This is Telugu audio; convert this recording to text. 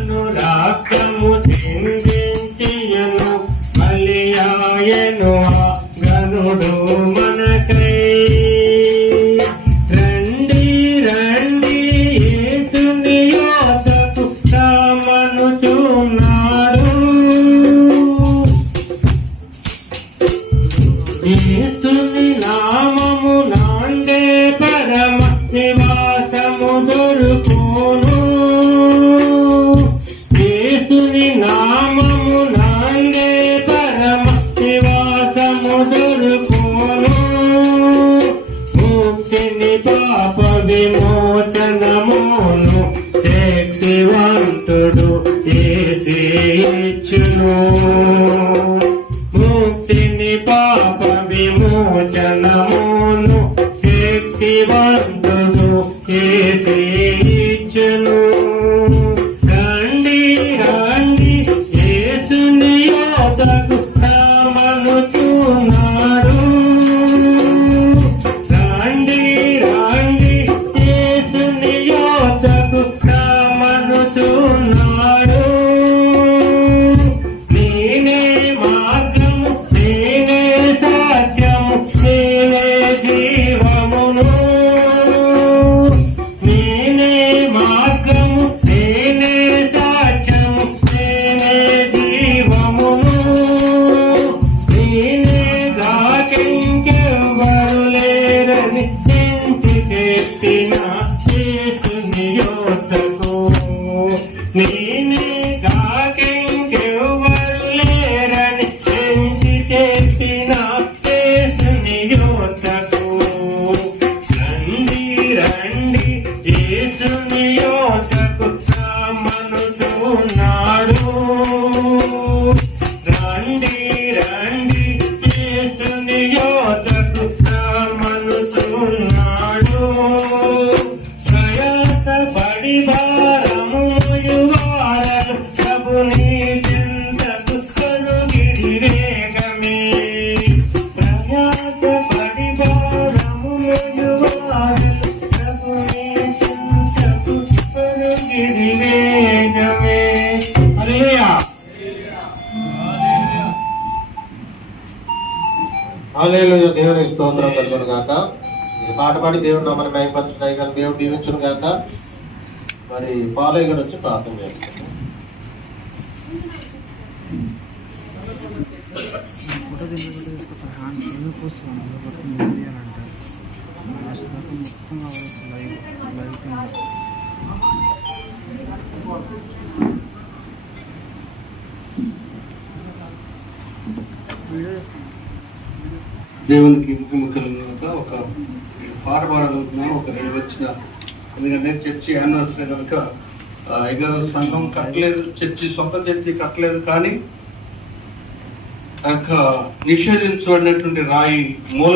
తను రాక్తము చెందించియను బలియాయను గనుడు మనకై. రండి రండి యేసుని యొద్దకు రామనుచున్నాడు. యేసుని నామము నాండే పరమ నివాసము దొరుకును. యేసుని నామము నాండే పరమ నివాసము దొరుకును. ముక్తిని పాప విమోచనమును శక్తివంతుడు యేసే ఇచ్చును. ముక్తిని పాప విమోచనమును శక్తివంతుడు యేసే ఇచ్చును. రండి రండి యేసుని యొద్దకు రామనుచున్నాడు. రండి రండి యేసుని యొద్దకు రామనుచున్నాడు. నేనే మార్గము నేనే సత్యము నేనే జీవమును. నేనే మార్గము నేనే సత్యము నేనే జీవమును. నేనే గాకింకెవ్వరు లేరని ఇంటికెత్తిన యేసుని యొద్దకు. నేనే గాకింకెవ్వరు లేరని ఇంటికెత్తిన యేసుని యొద్దకు. రండి రండి యేసుని యొద్దకు రామనుచున్నాడు. రండి రండి యేసుని యొద్దకు రామనుచున్నాడు. ప్రయాసపడి భారము మోయువారలు ప్రభుని చెంతకు కలుగిరి వేగమే. ప్రయాసపడి భారము మోయువారలు ప్రభుని చెంతకు కలుగిరి వేగమే. హల్లెలూయా హల్లెలూయా. దేవుని స్తోత్రం కలుగును గాక. ఈ పాట పాడి దేవుడు నామని మహిమపరచును గాక. దేవుడు దీవించును గాక. మరి పాలయ్య గారు వచ్చి ప్రార్థన చేస్తారు. దేవునికి ముఖ్యంగా ఒక పాట పాడగలుగుతున్నాం. ఒక నేను వచ్చిన ఎందుకంటే చర్చి యానివర్సరీ కనుక సంఘం కట్టలేదు, చర్చి సొంత చర్చి కట్టలేదు. కానీ నిషేధించబడినటువంటి రాయి మూల